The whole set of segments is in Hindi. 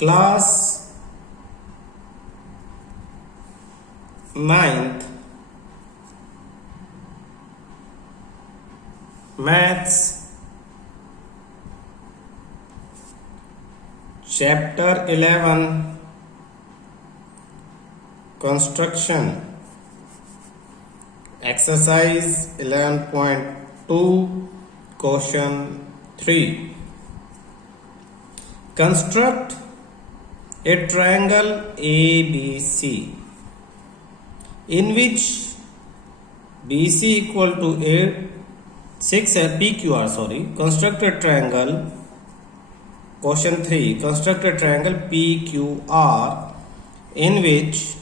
Class 9th maths chapter 11 construction exercise 11.2 question 3 construct a triangle ABC in which BC equal to 6 PQR construct a triangle. Question 3 construct a triangle PQR in which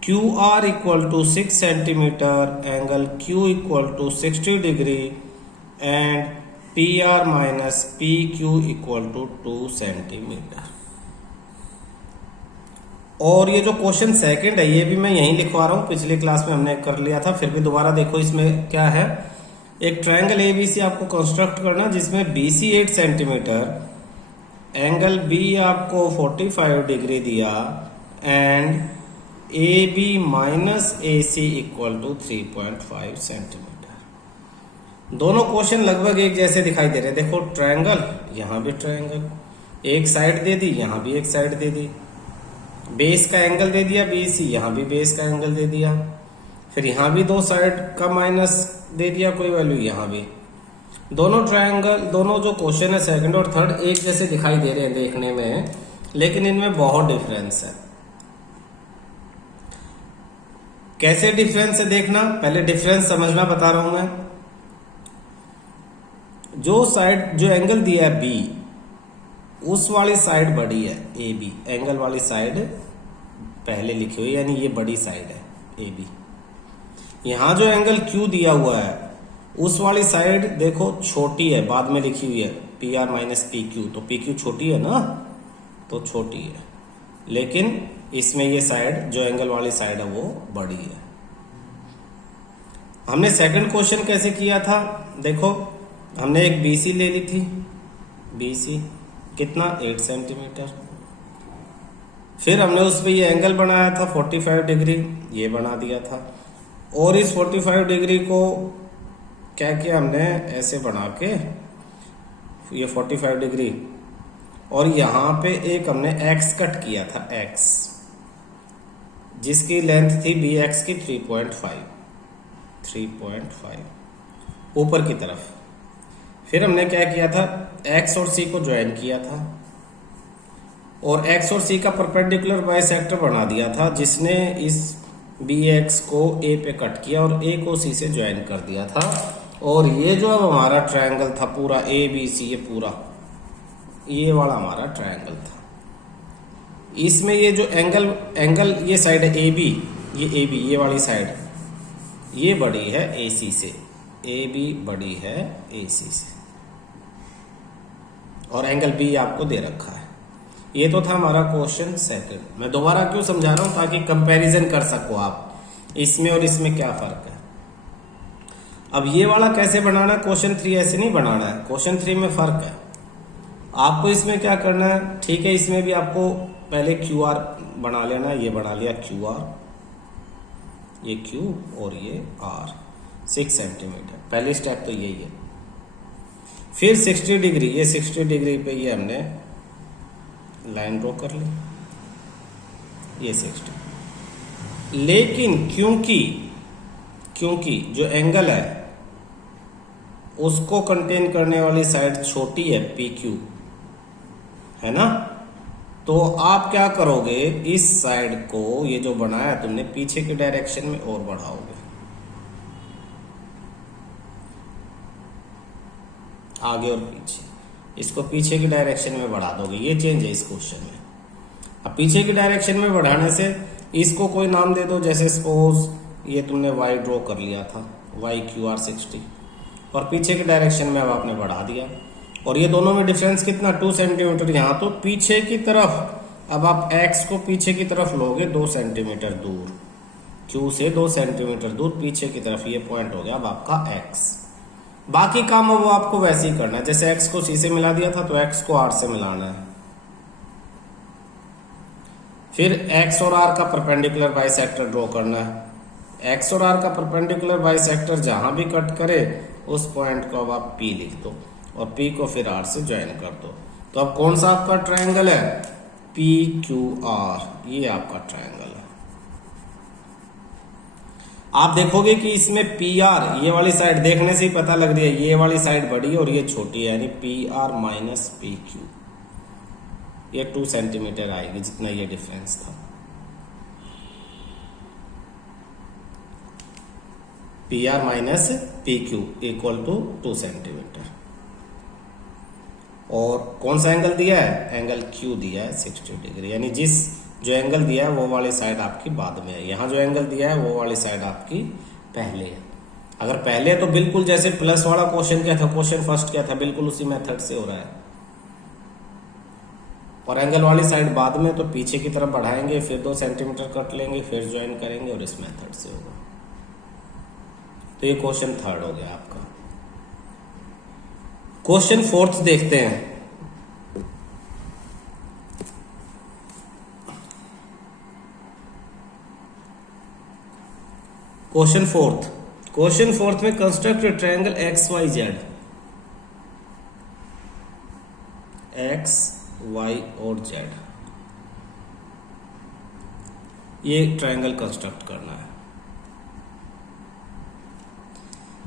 QR equal to 6 centimeter, angle Q equal to 60 degree and PR minus PQ equal to 2 centimeter. और ये जो क्वेश्चन सेकंड है ये भी मैं यहीं लिखवा रहा हूँ, पिछली क्लास में हमने कर लिया था, फिर भी दोबारा देखो इसमें क्या है। एक ट्रायंगल ABC आपको कंस्ट्रक्ट करना जिसमें BC 8 सेंटीमीटर, एंगल B आपको 45 डिग्री दिया and AB minus AC equal to 3.5 centimetre. दोनों क्वेश्चन लगभग एक जैसे दिखाई दे रहे हैं। देखो ट्रायंगल, यहाँ भी ट्रायंगल, एक साइड दे दी, यहाँ भी एक साइड दे दी, बेस का एंगल दे दिया BC, यहाँ भी बेस का एंगल दे दिया, फिर यहाँ भी दो साइड का माइनस दे दिया कोई वैल्यू, यहाँ भी। दोनों ट्रायंगल, दोनों जो क्वेश्चन है सेकंड और थर्ड एक जैसे दिखाई दे रहे हैं देखने में, लेकिन इनमें बहुत डिफरेंस है। कैसे डिफरेंस है देखना, पहले डिफरेंस समझना बता रहा हूं मैं। जो साइड, जो एंगल दिया है B, उस वाली साइड बड़ी है AB, एंगल वाली साइड पहले लिखी हुई, यानी ये बड़ी साइड है AB। यहां जो एंगल Q दिया हुआ है उस वाली साइड देखो छोटी है, बाद में लिखी हुई है PR माइनस PQ, तो PQ छोटी है ना, तो छोटी है, लेकिन इसमें ये साइड जो एंगल वाली साइड है वो बड़ी है। हमने सेकंड क्वेश्चन कैसे किया था, देखो हमने एक BC ले ली थी, BC कितना 8 सेंटीमीटर, फिर हमने उस पर ये एंगल बनाया था 45 डिग्री, ये बना दिया था, और इस 45 डिग्री को क्या किया हमने, ऐसे बना के ये 45 डिग्री, और यहाँ पे एक हमने x कट किया था, x जिसकी लेंथ थी BX की 3.5 ऊपर की तरफ। फिर हमने क्या किया था, x और c को ज्वाइन किया था और x और c का परपेंडिकुलर बाइसेक्टर बना दिया था, जिसने इस BX को A पे कट किया और A को C से ज्वाइन कर दिया था। और ये जो अब हमारा ट्रायंगल था पूरा ABC, ये पूरा ये वाला हमारा ट्रायंगल था। इसमें ये जो एंगल ये साइड है AB, ये AB ये वाली साइड ये बड़ी है AC से, AB बड़ी है AC से, और एंगल B आपको दे रखा है। ये तो था हमारा क्वेश्चन सेकंड। मैं दोबारा क्यों समझा रहा हूं, ताकि कंपैरिजन कर सको आप इसमें और इसमें क्या फर्क है। अब ये वाला कैसे बनाना है, क्वेश्चन 3 ऐसे नहीं बनाना है, क्वेश्चन 3 में फर्क है। आपको इसमें क्या करना है, ठीक है, इसमें भी आपको पहले QR बना लेना, ये बना लिया QR, ये Q और ये R 6 सेंटीमीटर, पहली स्टेप तो यही है। फिर 60 डिग्री, ये 60 डिग्री पे ये हमने लाइन ड्रॉ कर ली, ये 60, लेकिन क्योंकि जो एंगल है उसको कंटेन करने वाली साइड छोटी है PQ, है ना, तो आप क्या करोगे, इस साइड को ये जो बनाया तुमने पीछे के डायरेक्शन में और बढ़ाओगे, आगे और पीछे, इसको पीछे की डायरेक्शन में बढ़ा दोगे। ये चेंज है इस क्वेश्चन में। अब पीछे की डायरेक्शन में बढ़ाने से इसको कोई नाम दे दो, जैसे सपोज ये तुमने Y ड्रॉ कर लिया था, YQR 60, और पीछे की डायरेक्शन में अब आपने बढ़ा दिया, और ये दोनों में डिफरेंस कितना 2 सेंटीमीटर। यहाँ तो पीछे की तरफ, अब आप X को पीछे की तरफ लोगे 2 सेंटीमीटर दूर, Q से 2 सेंटीमीटर दूर पीछे की तरफ, ये पॉइंट हो गया अब आपका X। बाकी काम अब वो आपको वैसे ही करना है, जैसे x को c से मिला दिया था तो x को r से मिलाना है। फिर एक्स और आर का परपेंडिकुलर बाइसेक्टर ड्रॉ करना है। एक्स और आर का परपेंडिकुलर बाइसेक्टर जहां भी कट करे उस पॉइंट को अब आप पी लिख दो और पी को फिर आर से ज्वाइन कर दो। तो अब कौन सा आपका ट्रायंगल है? पी क्यू आर, ये आपका ट्रायंगल है। आप देखोगे कि इसमें पी आर, ये वाली साइड देखने से ही पता लग रही है, ये वाली साइड बड़ी है और ये छोटी है, यानी P R minus P Q, ये 2 सेंटीमीटर आएगी जितना ये डिफरेंस था। P R minus P Q equal to 2 centimetre. और कौन सा एंगल दिया है? एंगल क्यू दिया है 60 डिग्री, यानी जिस जो एंगल दिया है वो वाली साइड आपकी बाद में है, यहाँ जो एंगल दिया है वो वाली साइड आपकी पहले है। अगर पहले है तो बिल्कुल जैसे प्लस वाला क्वेश्चन क्या था, क्वेश्चन फर्स्ट क्या था, बिल्कुल उसी मेथड से हो रहा है। और एंगल वाली साइड बाद में, तो पीछे की तरफ बढ़ाएंगे, फिर 2 सेंटीमीटर कट लेंगे, फिर ज्वाइन करेंगे और इस मेथड से होगा। तो ये क्वेश्चन थर्ड हो गया आपका। क्वेश्चन फोर्थ देखते हैं। क्वेश्चन फोर्थ में construct triangle X Y Z, X Y और जेड, ये ट्रायंगल कंस्ट्रक्ट करना है।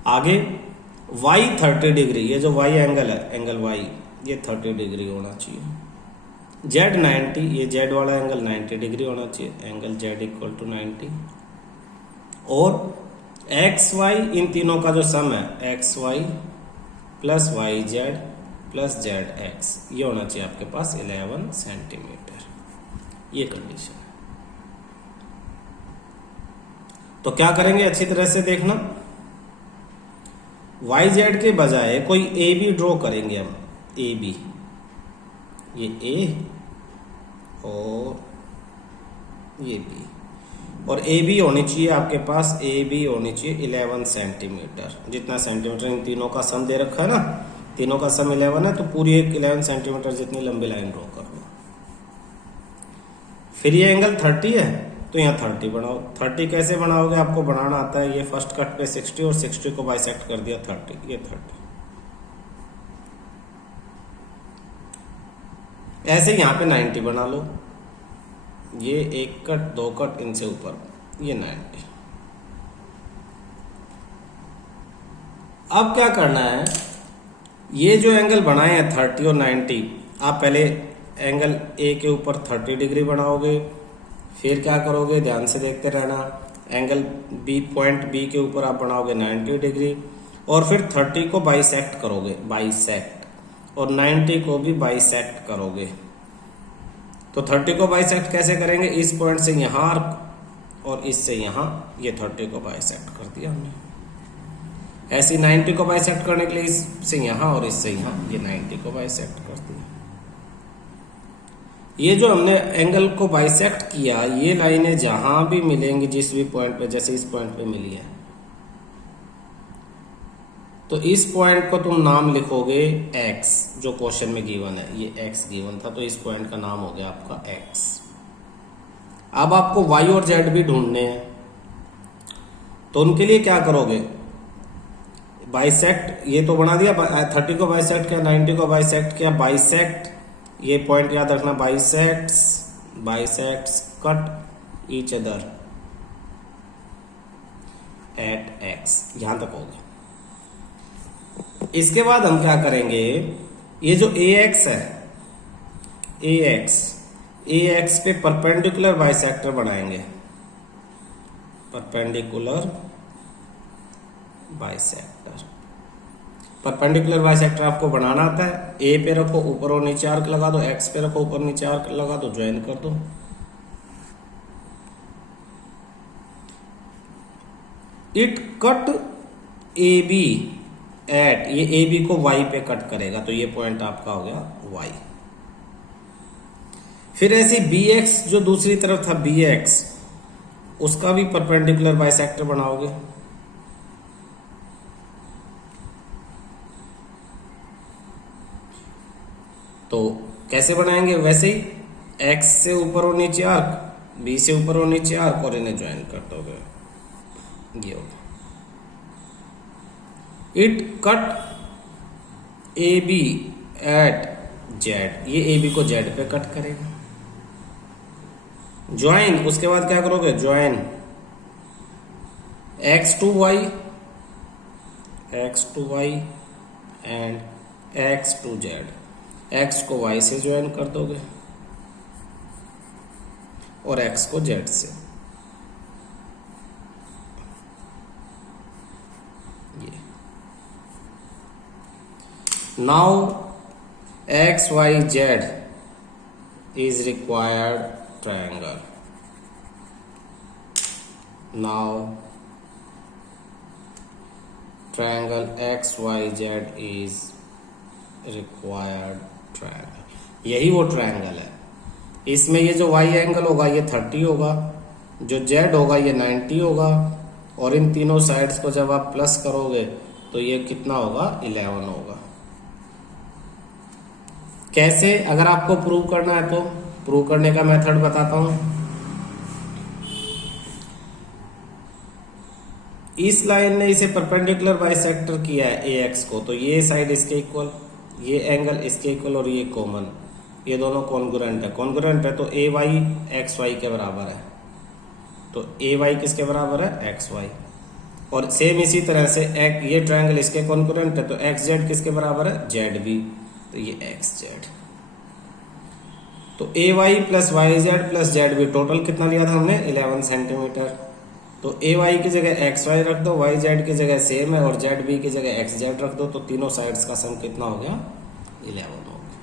आगे y 30 डिग्री, ये जो y एंगल है, एंगल y ये 30 डिग्री होना चाहिए। z 90, ये z वाला एंगल 90 डिग्री होना चाहिए, एंगल z इक्वल टू 90। और एक्स वाई, इन तीनों का जो सम है, X Y plus Y Z plus Z X, ये होना चाहिए आपके पास 11 सेंटीमीटर, ये कंडीशन है। तो क्या करेंगे, अच्छी तरह से देखना। वाई जेड के बजाय कोई ए बी ड्रॉ करेंगे हम, ए बी, ये ए और ये बी, और ए बी होनी चाहिए आपके पास, ए बी होनी चाहिए 11 सेंटीमीटर। जितना सेंटीमीटर इन तीनों का सम दे रखा है ना, तीनों का सम 11 है, तो पूरी एक 11 सेंटीमीटर जितनी लंबी लाइन ड्रॉ कर लो। फिर ये एंगल 30 है, तो यहाँ 30 बनाओ। 30 कैसे बनाओगे, आपको बनाना आता है, ये फर्स्ट कट पे 60 और 60 को बाइसेक्ट कर दिया 30, ये 30। ऐसे यहाँ पे 90 बना लो, ये एक कट, 2 कट, इनसे ऊपर ये 90। अब क्या करना है, ये जो एंगल बनाए हैं 30 और 90, आप पहले एंगल ए के ऊपर 30 डिग्री बनाओगे, फिर क्या करोगे, ध्यान से देखते रहना, एंगल बी, पॉइंट बी के ऊपर आप बनाओगे 90 डिग्री, और फिर 30 को बाइसेक्ट करोगे, बाइसेक्ट, और 90 को भी बाइसेक्ट करोगे। तो 30 को बाइसेक्ट कैसे करेंगे, इस पॉइंट से यहां और इससे यहां, ये 30 को बाइसेक्ट कर दिया हमने। ऐसे 90 को बाइसेक्ट करने के लिए इससे यहां और इससे यहां, ये 90 को बाइसेक्ट कर दिया। ये जो हमने एंगल को बाइसेक्ट किया, ये लाइनें जहां भी मिलेंगी, जिस भी पॉइंट पे, जैसे इस पॉइंट पे मिली है, तो इस पॉइंट को तुम नाम लिखोगे x, जो क्वेश्चन में गिवन है, ये x गिवन था, तो इस पॉइंट का नाम हो गया आपका x। अब आपको y और z भी ढूंढने हैं, तो उनके लिए क्या करोगे, बाइसेक्ट, ये तो बना दिया, 30 को बाइसेक्ट किया, 90 को बाइसेक्ट किया, बाइसेक्ट, ये पॉइंट याद रखना, bisects cut each other at x, यहां तक हो गया। इसके बाद हम क्या करेंगे, ये जो ax है, ax पे परपेंडिकुलर बाइसेक्टर बनाएंगे, परपेंडिकुलर बाइसेक्टर। परपेंडिकुलर बाइसेक्टर आपको बनाना आता है, ए पे रखो, ऊपर और नीचे आर्क लगा दो, एक्स पे रखो, ऊपर नीचे आर्क लगा दो, ज्वाइन कर दो। It cut A B at, ये ए बी को वाई पे कट करेगा, तो ये पॉइंट आपका हो गया वाई। फिर ऐसे बी एक्स, जो दूसरी तरफ था बी एक्स, उसका भी परपेंडिकुलर बाइसेक्टर बनाओगे। तो कैसे बनाएंगे, वैसे ही एक्स से ऊपर और नीचे आर्क, बी से ऊपर और नीचे आर्क, और इन्हें ज्वाइन कर दोगे, ये होगा। It cut A B at Z, ये ए बी को जेड पे कट करेगा। ज्वाइन, उसके बाद क्या करोगे, join X to Y and X to Z, X को वाई से ज्वाइन कर दोगे और एक्स को जेड से। ये now X Y Z is required triangle. Now triangle XYZ is required triangle. यही वो ट्रायंगल है। इसमें ये जो y एंगल होगा ये 30 होगा, जो z होगा ये 90 होगा, और इन तीनों साइड्स को जब आप प्लस करोगे तो ये कितना होगा, 11 होगा। कैसे, अगर आपको प्रूव करना है तो प्रूव करने का मेथड बताता हूं। इस लाइन ने इसे परपेंडिकुलर बाइसेक्टर किया है ए एक्स को, तो ये साइड इसके इक्वल, ये एंगल इसके इक्वल, और ये कॉमन, ये दोनों कॉन्ग्रुएंट है। कॉन्ग्रुएंट है तो ए वाई एक्स वाई के बराबर है, तो ए वाई किसके बराबर है, एक्स वाई। और सेम इसी तरह से ये ट्रायंगल इसके कॉन्ग्रुएंट है तो एक्स जेड किसके बराबर है, जेड बी, तो ये एक्स जेड। तो A Y plus Y Z plus Z B total कितना लिया था हमने, 11 सेंटीमीटर। तो ए वाई की जगह एक्स वाई रख दो, वाई जेड की जगह सेम है, और जेड बी की जगह एक्स जेड रख दो, तो तीनों साइड्स का सम कितना हो गया, 11 हो गया।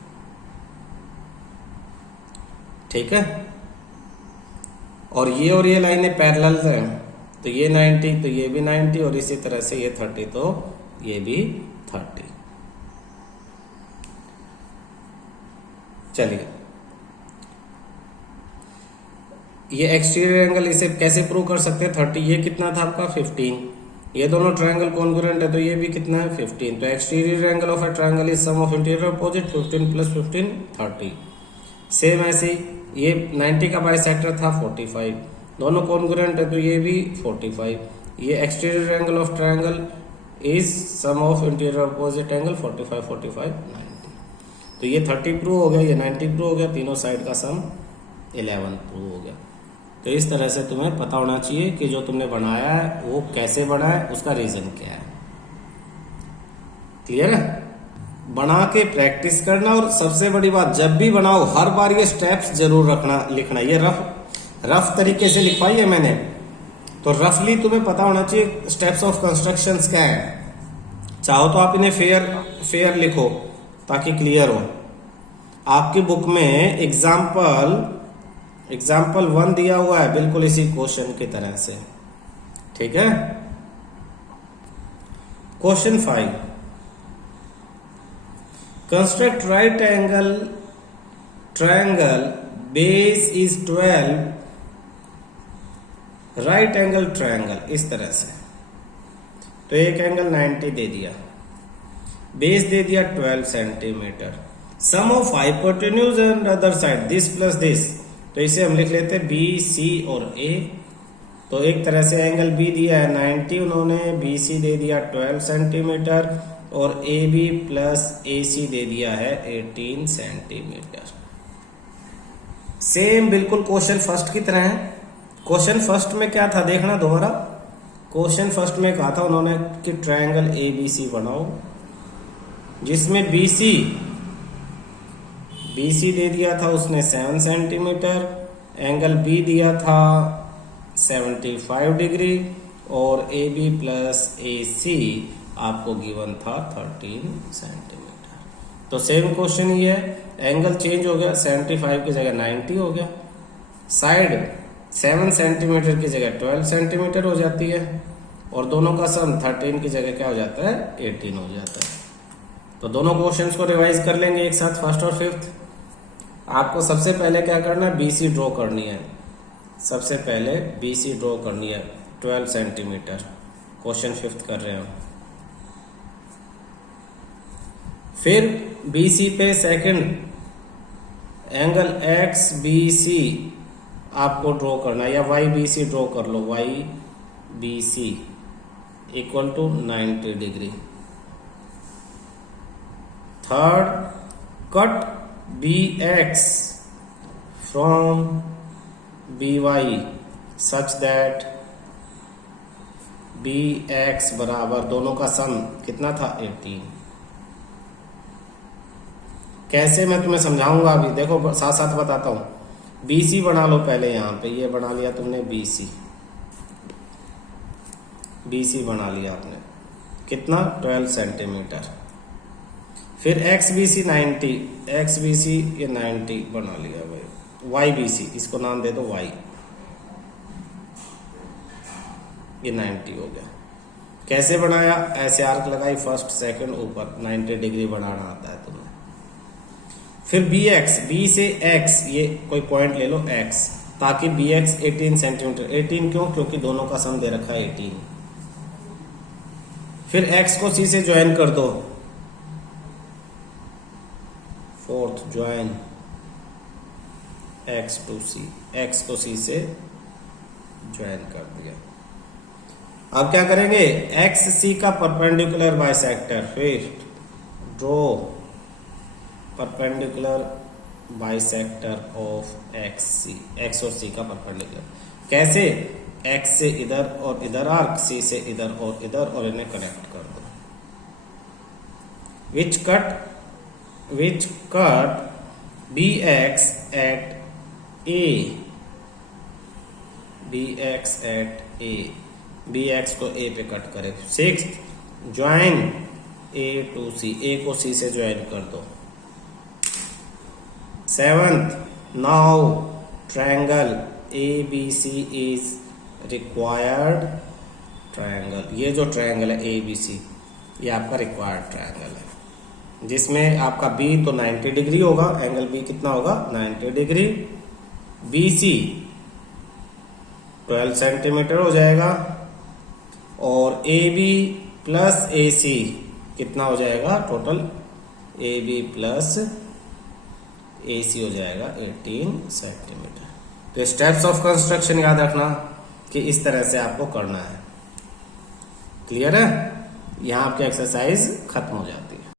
ठीक है, और ये लाइनें पैरेलल हैं, तो ये 90 तो ये भी 90, और इसी तरह से ये 30 तो ये भी 30। चलिए, ये एक्सटीरियर एंगल इसे कैसे प्रूव कर सकते हैं, 30, ये कितना था आपका 15, ये दोनों ट्रायंगल कॉन्ग्रुएंट है तो ये भी कितना है 15, तो exterior angle of a triangle is sum of interior opposite, 15 plus 15 30। Same ऐसे ये 90 का बाइसेक्टर था 45, दोनों कॉन्ग्रुएंट है तो ये भी 45। ये exterior angle of triangle is sum of interior opposite angle 45 45 90, तो ये 30 प्रूव हो गया, ये 90 प्रूव हो गया, तीनों साइड का सम 11 प्रूव हो गया। तो इस तरह से तुम्हें पता होना चाहिए कि जो तुमने बनाया है वो कैसे बना है, उसका रीजन क्या है। क्लियर है, बना के प्रैक्टिस करना, और सबसे बड़ी बात, जब भी बनाओ हर बार ये स्टेप्स जरूर लिखना। ये रफ तरीके से लिखवाई है मैंने, तो रफली तुम्हें पता होना चाहिए स्टेप्स ऑफ कंस्ट्रक्शन क्या है। चाहो तो आप इन्हें फेयर लिखो ताकि क्लियर हो। आपकी बुक में एग्जाम्पल 1 दिया हुआ है बिल्कुल इसी क्वेश्चन की तरह से। ठीक है, question 5, construct right angle triangle base is 12, right angle triangle, इस तरह से। तो एक एंगल 90 दे दिया, बेस दे दिया 12 centimetre, sum of hypotenuse and other side this plus this, तो इसे हम लिख लेते हैं बी सी और ए। तो एक तरह से एंगल बी दिया है 90 उन्होंने, बी सी दे दिया 12 सेंटीमीटर, और ए बी प्लस ए सी दे दिया है 18 सेंटीमीटर। सेम बिल्कुल क्वेश्चन फर्स्ट की तरह है। क्वेश्चन फर्स्ट में क्या था देखना दोबारा, क्वेश्चन फर्स्ट में कहा था उन्होंने कि ट्रायंगल ए बी सी बनाओ, जिसमें बी सी दे दिया था उसने 7 सेंटीमीटर, एंगल बी दिया था 75 डिग्री, और ए बी प्लस ए सी आपको गिवन था 13 सेंटीमीटर। तो सेम क्वेश्चन ये है, एंगल चेंज हो गया, 75 की जगह 90 हो गया, साइड 7 सेंटीमीटर की जगह 12 सेंटीमीटर हो जाती है, और दोनों का सम 13 की जगह क्या हो जाता है, 18 हो जाता है। तो दोनों क्वेश्चंस को रिवाइज कर लेंगे एक साथ, फर्स्ट और फिफ्थ। आपको सबसे पहले क्या करना है, बीसी ड्रॉ करनी है। सबसे पहले बीसी ड्रॉ करनी है 12 सेंटीमीटर, क्वेश्चन फिफ्थ कर रहे हैं। फिर बीसी पे second angle X B C आपको ड्रॉ करना है, या वाई बी सी ड्रॉ कर लो, Y B C equal to 90 degree. Third, cut B X from B Y such that B X बराबर, दोनों का सम कितना था 18। कैसे मैं तुम्हें समझाऊंगा अभी, देखो साथ साथ बताता हूं। बीसी बना लो पहले, यहां पे ये बना लिया तुमने बीसी, बीसी बना लिया आपने, कितना 12 सेंटीमीटर। फिर X B C 90, X B C ये 90 बना लिया भाई। वाई बी सी, इसको नाम दे दो वाई, ये 90 हो गया। कैसे बनाया, ऐसे आर्क लगाई, फर्स्ट सेकंड ऊपर 90 डिग्री बनाना आता है तुम्हें। फिर बी एक्स, बी से एक्स, ये कोई पॉइंट ले लो एक्स, ताकि बी एक्स 18 सेंटीमीटर। 18 क्यों, क्योंकि दोनों का सम दे रखा है 18। फिर एक्स को सी से ज्वाइन कर दो, fourth join X to C, X को सी से ज्वाइन कर दिया। अब क्या करेंगे, एक्स सी का परपेंडिकुलर बाइसेक्टर, फिर draw perpendicular bisector of X C, X और सी का परपेंडिकुलर। कैसे, एक्स से इधर और इधर आर्क, सी से इधर और इन्हें कनेक्ट कर दो। Which cut B X at A, B X at A, B X को ए पे कट करे। Sixth, join A to C, A को सी से ज्वाइन कर दो। Seventh, now triangle A B C is required triangle. ये जो ट्रायंगल है ए बी सी, ये आपका रिक्वायर्ड ट्रायंगल है, जिसमें आपका बी तो 90 डिग्री होगा, एंगल बी कितना होगा 90 डिग्री, बी सी 12 सेंटीमीटर हो जाएगा, और ए बी प्लस ए सी कितना हो जाएगा टोटल, ए बी प्लस ए सी हो जाएगा 18 सेंटीमीटर। तो स्टेप्स ऑफ कंस्ट्रक्शन याद रखना कि इस तरह से आपको करना है। क्लियर है, यहां आपकी एक्सरसाइज खत्म हो जाती है।